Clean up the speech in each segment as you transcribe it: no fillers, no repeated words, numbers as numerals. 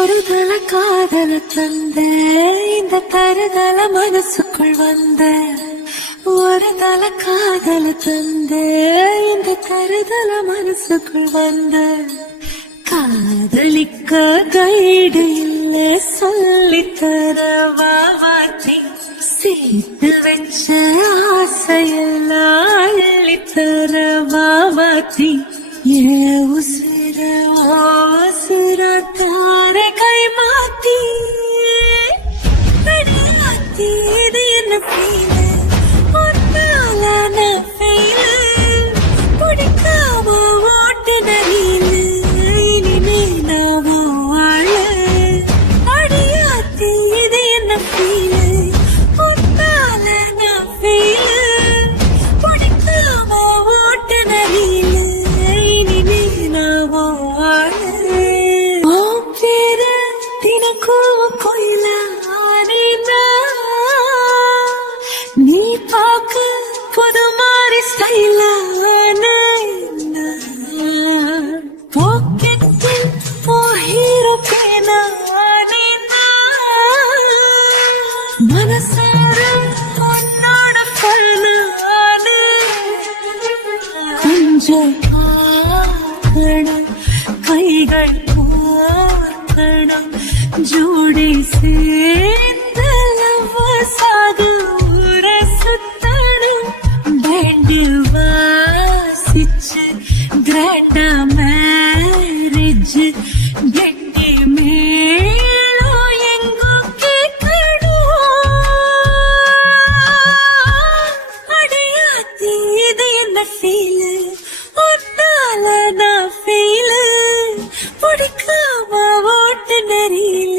ஒரு தல காதல தந்த இந்த தருதல மனசுக்குள் வந்த ஒரு தல காதல தந்த இந்த தருதல மனசுக்குள் வந்த காதலிக்க கைடு இல்ல சொல்லித்தர வாவாத்தி சேர்த்து வச்ச ஆசையெல்லாம் அள்ளித்தர வாவாத்தி ஏ உசிர உசிர தார கை மாத்தி இது என்ன ஃபீல் ஒன்னால நான் ஃபெயில் பிடிக்காம ஓட்டுன நீலு இனிமே நான் வாழ அடியாத்தி இது என்ன ஃபீல் ஒன்னால நான் ஃபெயில் பிடிக்காம ஓட்டுன நீலு இனிமே நான் வாழ பேர தினக்கும் கோயில நீ பாக்க புது மாதிரி ஸ்டைலான பாக்கெட்டில் ஹீரோ பேனா மனசார உன்னோட பண்ணான கொஞ்சம் பார்க்கணும் கைகள் பார்க்கணும் ஜோடி சேர்ந்த லவ்வசாக ஊரை சுத்தணும் பேண்டு வாசிச்சு கிராண்டா மேரேஜ் கெட்டி மேலும் எங்கோ கேட்கணும் அடையாத்தி இது என்ன ஃபீல் ஒன்னால நான் ஃபீல் பிடிக்காம ஓட்டு நெறியில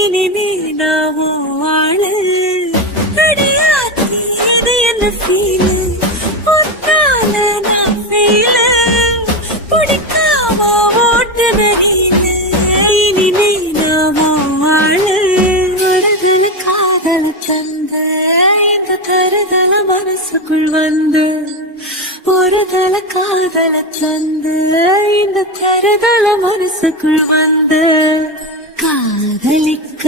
இனிமே நான் வாழ அடையாத்தி இது என்ன ஃபீல் ஒன்னால நான் ஃபீல் பிடிக்காம ஓட்டு நெறியில இனிமே நான் வாழ வருதல் காதல் தந்த இந்த தருதல மனசுக்குள் வந்து ஒரு தல காதல தந்து இந்த தருதல மனசுக்குள் வந்து காதலிக்க